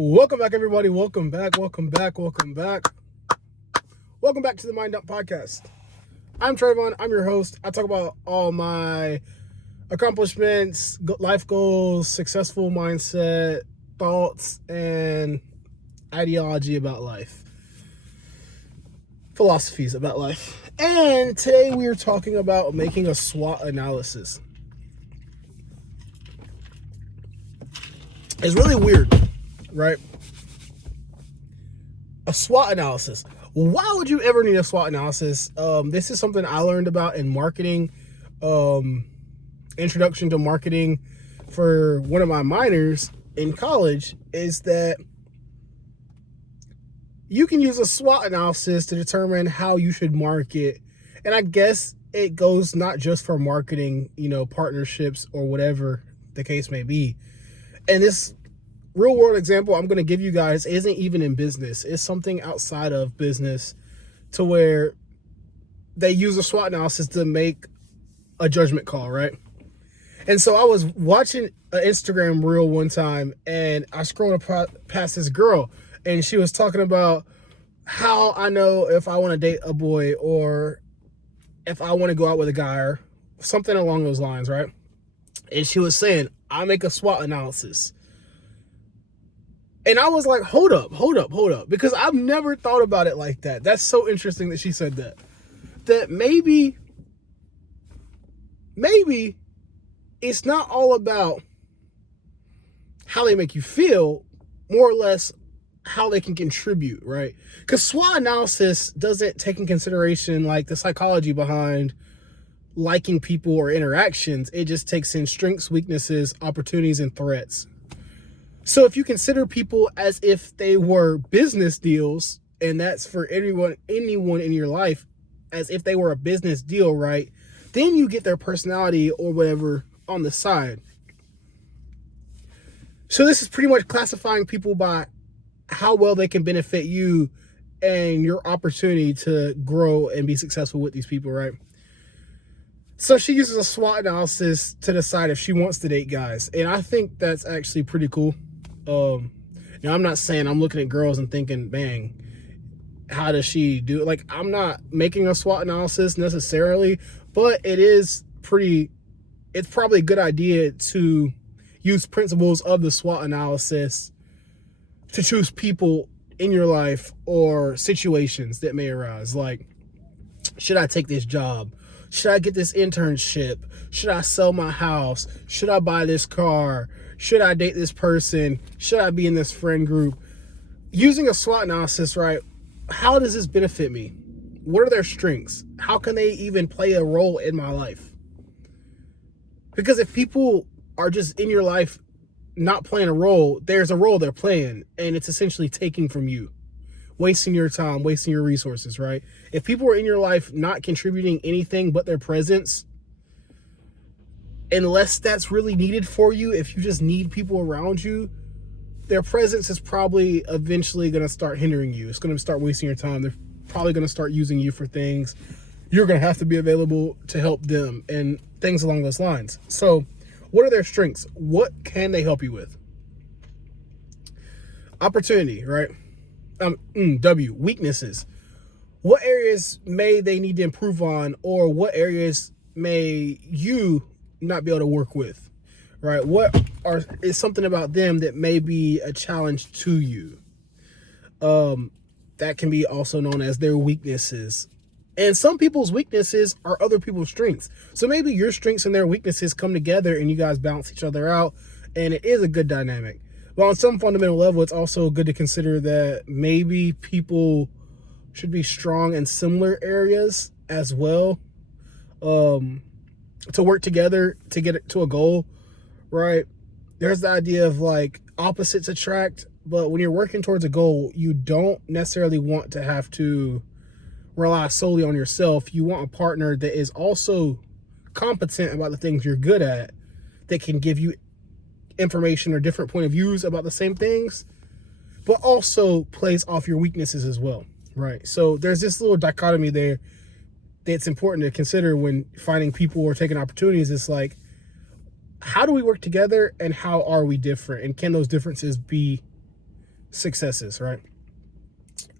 Welcome back, everybody. Welcome back to the Mind Up Podcast. I'm Trayvon. I'm your host. I talk about all my accomplishments, life goals, successful mindset, thoughts, and ideology about life. Philosophies about life. And today we are talking about making a SWOT analysis. It's really weird, right? A SWOT analysis. Why would you ever need a SWOT analysis? This is something I learned about in marketing, introduction to marketing for one of my minors in college, is that you can use a SWOT analysis to determine how you should market. And I guess it goes not just for marketing, partnerships or whatever the case may be. And this real world example I'm going to give you guys isn't even in business. It's something outside of business, to where they use a SWOT analysis to make a judgment call, right? And so I was watching an Instagram reel one time, and I scrolled past this girl, and she was talking about how I know if I want to date a boy or if I want to go out with a guy or something along those lines, right? And she was saying, I make a SWOT analysis. And I was like, hold up, because I've never thought about it like that. That's so interesting that she said that. That maybe it's not all about how they make you feel, more or less how they can contribute, right? Because SWOT analysis doesn't take in consideration like the psychology behind liking people or interactions. It just takes in strengths, weaknesses, opportunities, and threats. So if you consider people as if they were business deals, and that's for anyone in your life, as if they were a business deal, right? Then you get their personality or whatever on the side. So this is pretty much classifying people by how well they can benefit you and your opportunity to grow and be successful with these people, right? So she uses a SWOT analysis to decide if she wants to date guys. And I think that's actually pretty cool. I'm not saying I'm looking at girls and thinking, bang, how does she do it? Like, I'm not making a SWOT analysis necessarily, but it's probably a good idea to use principles of the SWOT analysis to choose people in your life or situations that may arise. Like, should I take this job? Should I get this internship? Should I sell my house? Should I buy this car? Should I date this person? Should I be in this friend group? Using a SWOT analysis, right? How does this benefit me? What are their strengths? How can they even play a role in my life? Because if people are just in your life not playing a role, there's a role they're playing, and it's essentially taking from you, wasting your time, wasting your resources, right? If people are in your life not contributing anything but their presence, unless that's really needed for you, if you just need people around you, their presence is probably eventually going to start hindering you. It's going to start wasting your time. They're probably going to start using you for things. You're going to have to be available to help them and things along those lines. So what are their strengths? What can they help you with? Opportunity, right? Weaknesses. What areas may they need to improve on, or what areas may you not be able to work with, right? Is something about them that may be a challenge to you? That can be also known as their weaknesses. And some people's weaknesses are other people's strengths. So maybe your strengths and their weaknesses come together and you guys balance each other out, and it is a good dynamic. But on some fundamental level, it's also good to consider that maybe people should be strong in similar areas as well, to work together to get to a goal, right? There's the idea of like opposites attract, but when you're working towards a goal, you don't necessarily want to have to rely solely on yourself. You want a partner that is also competent about the things you're good at, that can give you information or different point of views about the same things, but also plays off your weaknesses as well, right? So there's this little dichotomy there that's important to consider when finding people or taking opportunities. It's like, how do we work together and how are we different? And can those differences be successes, right?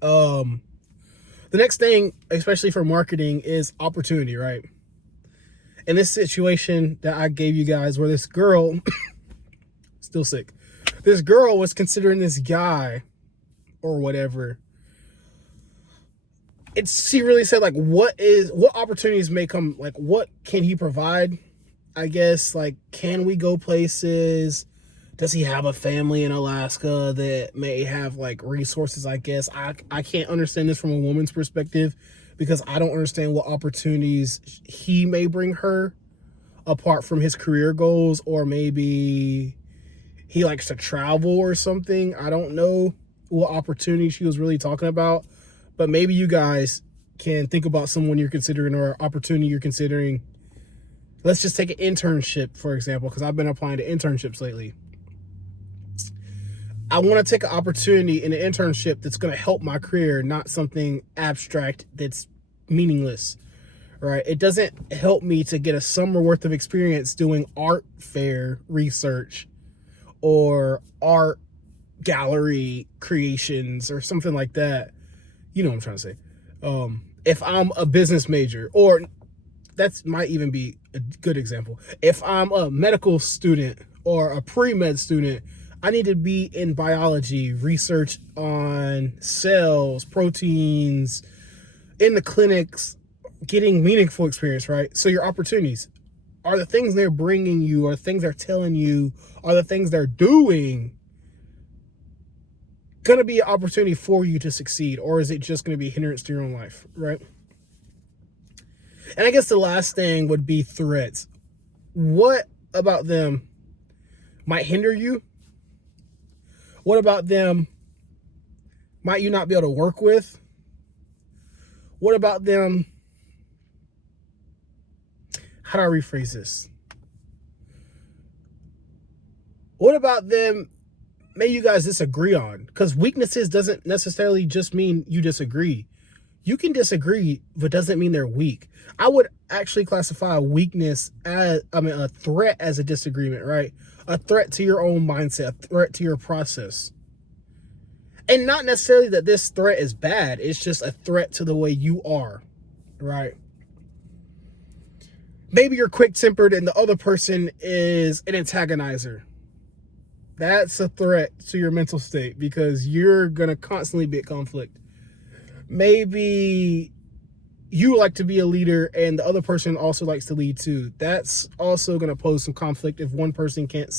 The next thing, especially for marketing, is opportunity, right? In this situation that I gave you guys, where this girl, still sick, this girl was considering this guy or whatever. She really said, like, what opportunities may come, like, what can he provide? I guess, like, can we go places? Does he have a family in Alaska that may have, like, resources? I guess I can't understand this from a woman's perspective, because I don't understand what opportunities he may bring her apart from his career goals, or maybe he likes to travel or something. I don't know what opportunity she was really talking about, but maybe you guys can think about someone you're considering or opportunity you're considering. Let's just take an internship, for example, because I've been applying to internships lately. I want to take an opportunity in an internship that's going to help my career, not something abstract that's meaningless, right? It doesn't help me to get a summer worth of experience doing art fair research or art gallery creations or something like that. You know what I'm trying to say. If I'm a business major, or that might even be a good example. If I'm a medical student or a pre-med student, I need to be in biology, research on cells, proteins, in the clinics, getting meaningful experience, right? So your opportunities are the things they're bringing you, or the things they're telling you, are the things they're doing going to be an opportunity for you to succeed, or is it just going to be a hindrance to your own life, right? And I guess the last thing would be threats. What about them might hinder you? What about them might you not be able to work with? What about them? How do I rephrase this? What about them may you guys disagree on? Because weaknesses doesn't necessarily just mean you disagree. You can disagree, but doesn't mean they're weak. I would actually classify a weakness as, a threat as a disagreement, right? A threat to your own mindset, a threat to your process. And not necessarily that this threat is bad. It's just a threat to the way you are, right? Maybe you're quick-tempered and the other person is an antagonizer. That's a threat to your mental state, because you're going to constantly be at conflict. Maybe you like to be a leader and the other person also likes to lead too. That's also going to pose some conflict if one person can't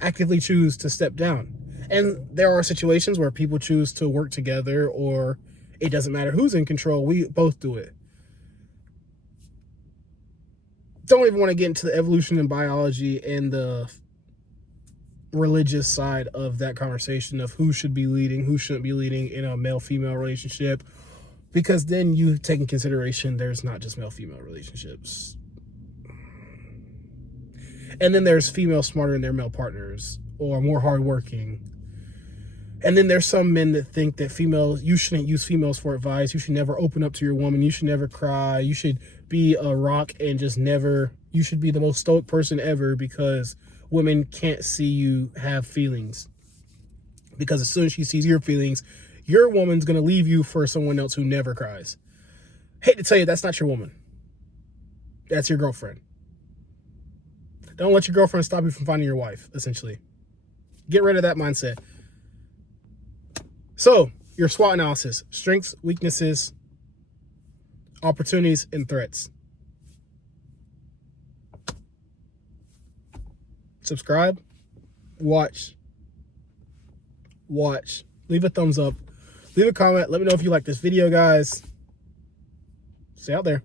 actively choose to step down. And there are situations where people choose to work together, or it doesn't matter who's in control. We both do it. Don't even want to get into the evolution in biology and the religious side of that conversation of who should be leading, who shouldn't be leading in a male-female relationship, because then you take in consideration there's not just male-female relationships. And then there's females smarter than their male partners or more hardworking. And then there's some men that think that you shouldn't use females for advice. You should never open up to your woman. You should never cry. You should be a rock and just never, you should be the most stoic person ever, because women can't see you have feelings. Because as soon as she sees your feelings, your woman's going to leave you for someone else who never cries. Hate to tell you, that's not your woman. That's your girlfriend. Don't let your girlfriend stop you from finding your wife, essentially. Get rid of that mindset. So, your SWOT analysis: strengths, weaknesses, opportunities, and threats. Subscribe, watch, leave a thumbs up, leave a comment, let me know if you like this video, guys. Stay out there.